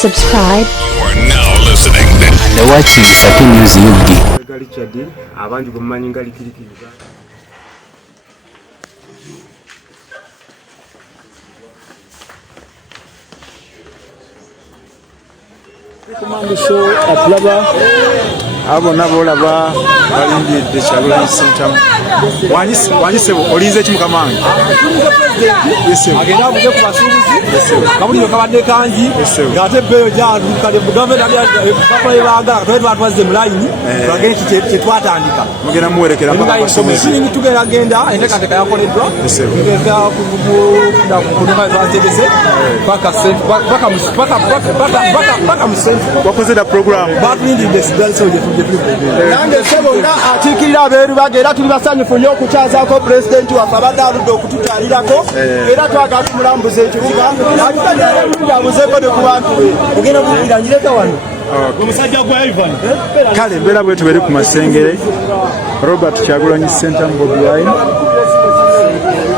Subscribe. You are now listening and watching Sake News UG. So atulaba abo nabo laba balindidde Kyagulanyi Center wanyise olinze ki mukamange agenda abuze ku basuubuzi kabuliro kabadde kangi ng'ate ebbeeyo gyalukale mugavumenti baagala katole twatwazze mu layini bagende kyetwatandika mugenda muwerekera tugenda genda enteekateeka yakoleddwa twategese paka mu wakoze da program batulindidde sidaliso nange sebo nga atiikirira abeeru bage era tuli basanyufu nnyo okukyazaako pulezidenti waffe abadde aludde okututwalirako era twagala tumulambuza ekibuga abuzeeko ne ku bantu we ogenda kuwulira njireka wano omusajja gwa Ivan kale embeera bwetu beri ku Masengere Robert Kyagulanyi Center Bobi Wine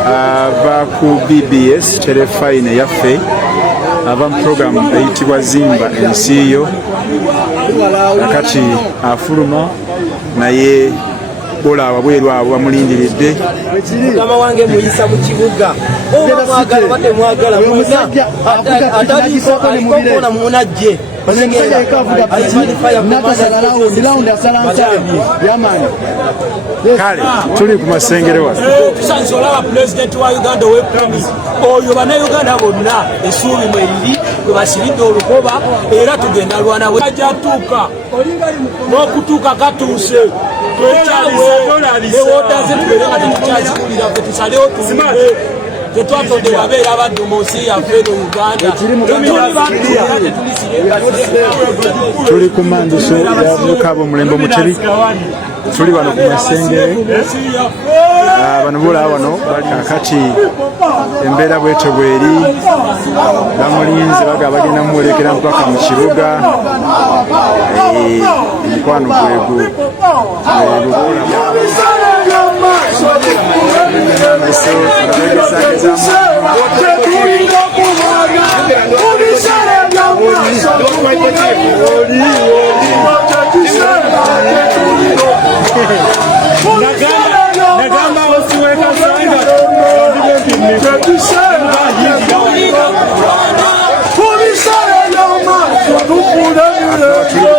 ava ku BBS Terefayina yaffe ava mu program eyitibwa Zimba ensi yo akati afuluma naye bola wabweru abo bamulindiridde mukama wange muyisa mu kibuga omwagala bade mwagala musajja alikokona munajje kale tuli ku Masengere wa tusansola president wa Uganda w'eppumi oyo bannayuganda bonna essuubi mwe liri gwe basiridde olukoba era tugenda lwana ajatuuka n'okutuuka katuuse twekyawewoodaze tubeere nga tetukyazikulira fe tusalewo tumube tetwatonde wabeera abaddu mu nsi yaffe eno Uganda tuli ku mandiso ya Mukabo Mulembe Mutebi tuli wano ku Masengere bano bola wano kakati embeera bwete bweri bamulinze baga bagenda muwerekera mpaka mu kibuga omukwano gwegu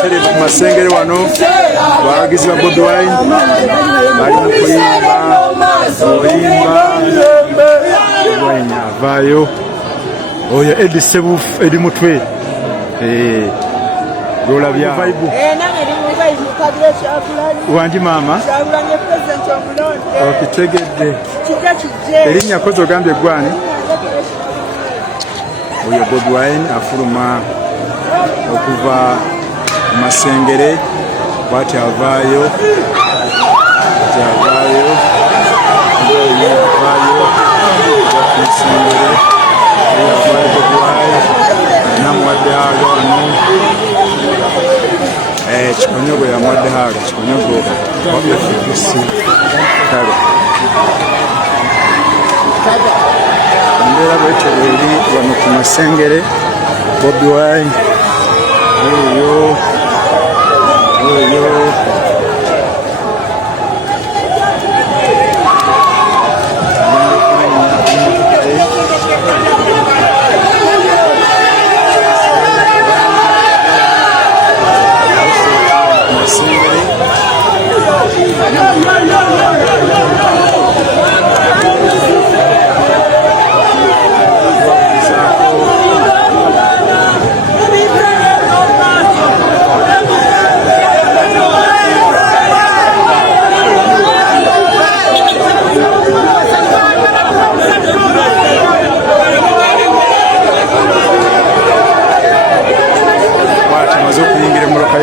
tuli ku Masengere wano abawagizi ba Bobi Wine bali mu kuyimba avaayo oyo Edi Sebufu Edi Mutwe lolabya wangi maama okitegedde erinnya kozi ogambye gwani oyo Bobi Wine afuluma okuva mu Masengere bwati avaayo Masengere Bobi Wine namuwadde haga wano kikonyogo yamuwadde haga kikonyogo wafesi kale embeera bwete bweri wano ku Masengere Bobi Wine oyo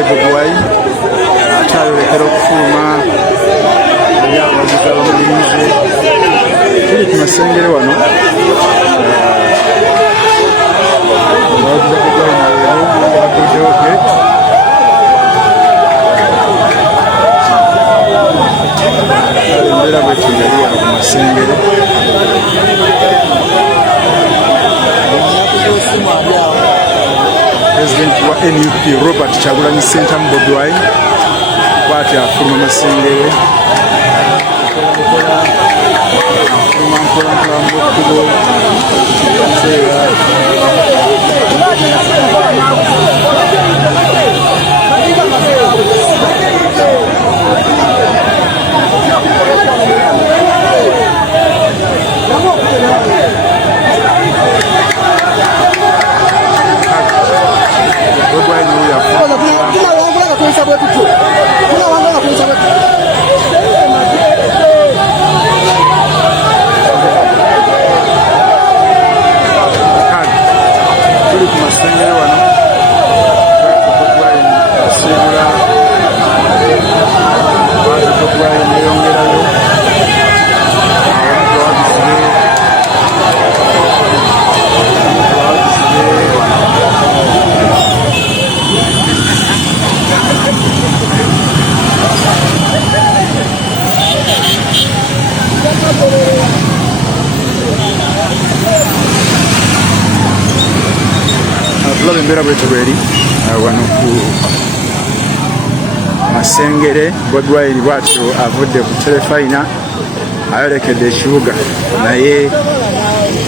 Bobi Wine atayolekera okufuluma ebyabagiza bamulinze tuli ku Masengere wano embeera bwetuyali ku Masengere President wa NUP Robert Kyagulanyi Ssentamu Bobi Wine bw'ati afuluma Masengere afuluma mpolampola mu kkubo Embeera bwetyo bweri wano ku Masengere. Bobi Wine bwatyo avudde ku Terefayina ayolekedde ekibuga naye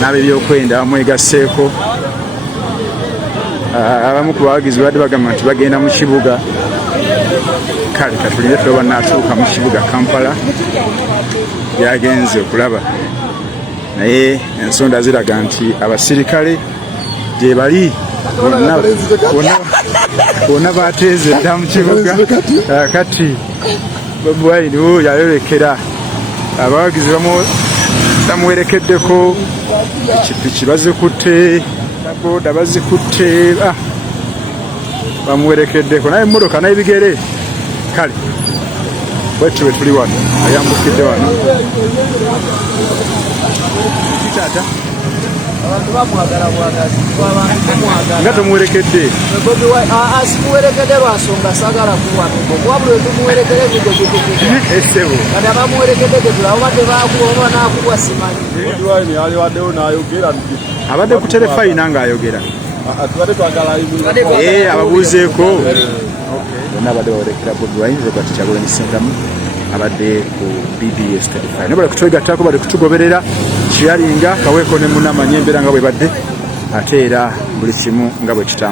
n'ab'ebyokwenda bamwegasseeko. Abamu ku bawagizi badde bagamba nti bagenda mu kibuga, kale katulinde tulaba n'atuuka mu kibuga Kampala byagenze okulaba, naye ensonda ziraga nti abasirikale gye bali bonna bateeze dda mu kibuga. Kati Bobi Wine oyo yayolekera, abawagizi bamuwerekeddeko, epikipiki bazikutte, boda bazikutte, bamuwerekeddeko naye emmotoka n'ebigere. Kale bwetyo bwe tuli wano, ayambukidde wano kitata nga tumuwerekedde asimuwerekedde lwasonga sagala kuwabula tumuwerekere essebo kati abamuwerekedde tetulabadde bakuba nakubwa simanyi abadde ku Terefayina ng'ayogera ababuuzeeko bonna abadde bawerekera Bobi Wine Robert Kyagulanyi Ssentamu abadde ku BBS Terefayina. Ne bali kutwegattako, bali kutugoberera kyalinga kaweeko ne munamanya embeera nga bwe badde ate era buli kimu nga bwe kitambula.